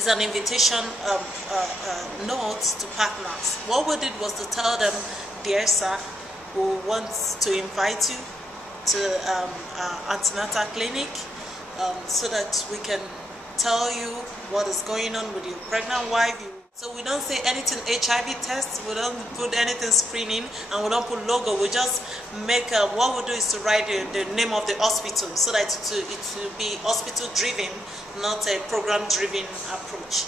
is an invitation note to partners. What we did was to tell them, dear sir, we want to invite you to antenatal clinic so that we can tell you what is going on with your pregnant wife. So we don't say anything HIV test, we don't put anything screening, and we don't put logo. We just make, what we do is to write the name of the hospital so that it will be hospital driven, not a program driven approach.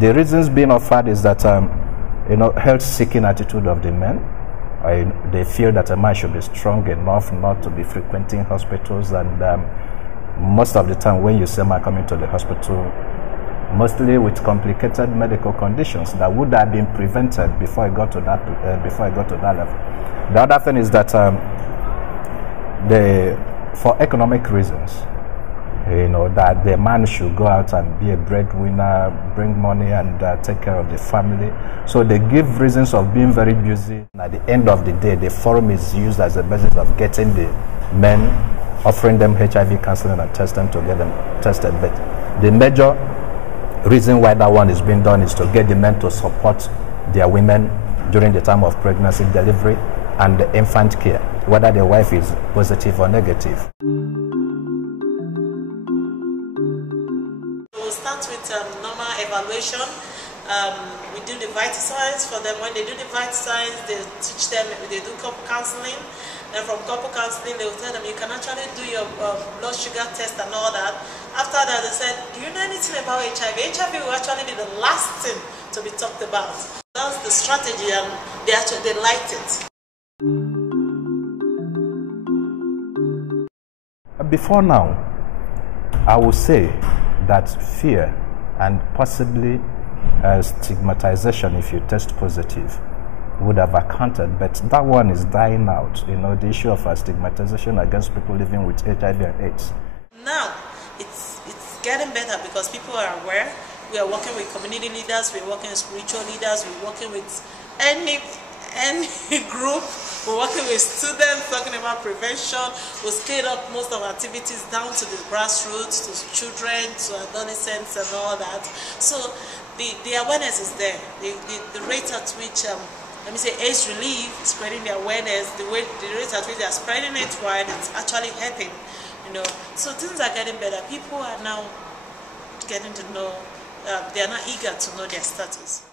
The reasons being offered is that health seeking attitude of the men. They feel that a man should be strong enough not to be frequenting hospitals, and most of the time when you see a man coming to the hospital, mostly with complicated medical conditions that would have been prevented before I got to that level. The other thing is that for economic reasons, that the man should go out and be a breadwinner, bring money and take care of the family. So they give reasons of being very busy. At the end of the day, the forum is used as a basis of getting the men, offering them HIV counseling and testing to get them tested. But the major reason why that one is being done is to get the men to support their women during the time of pregnancy, delivery, and the infant care, whether their wife is positive or negative. We'll start with normal evaluation. We do the vital signs for them. When they do the vital signs, they teach them, they do couple counseling. Then from couple counseling, they will tell them you can actually do your blood sugar test and all that. After that, they said, do you know anything about HIV? HIV will actually be the last thing to be talked about. That's the strategy, and they liked it. Before now, I would say that fear and possibly stigmatization if you test positive would have accounted, but that one is dying out. The issue of stigmatization against people living with HIV and AIDS. Now, it's getting better because people are aware. We are working with community leaders, we're working with spiritual leaders, we're working with any group, we're working with students talking about prevention. We scaled up most of our activities down to the grassroots, to children, to adolescents and all that. So the awareness is there. The rate at which AIDSRelief is spreading the awareness, the rate at which they are spreading it wide, it's actually helping. So things are getting better. People are now getting to know, they are now eager to know their status.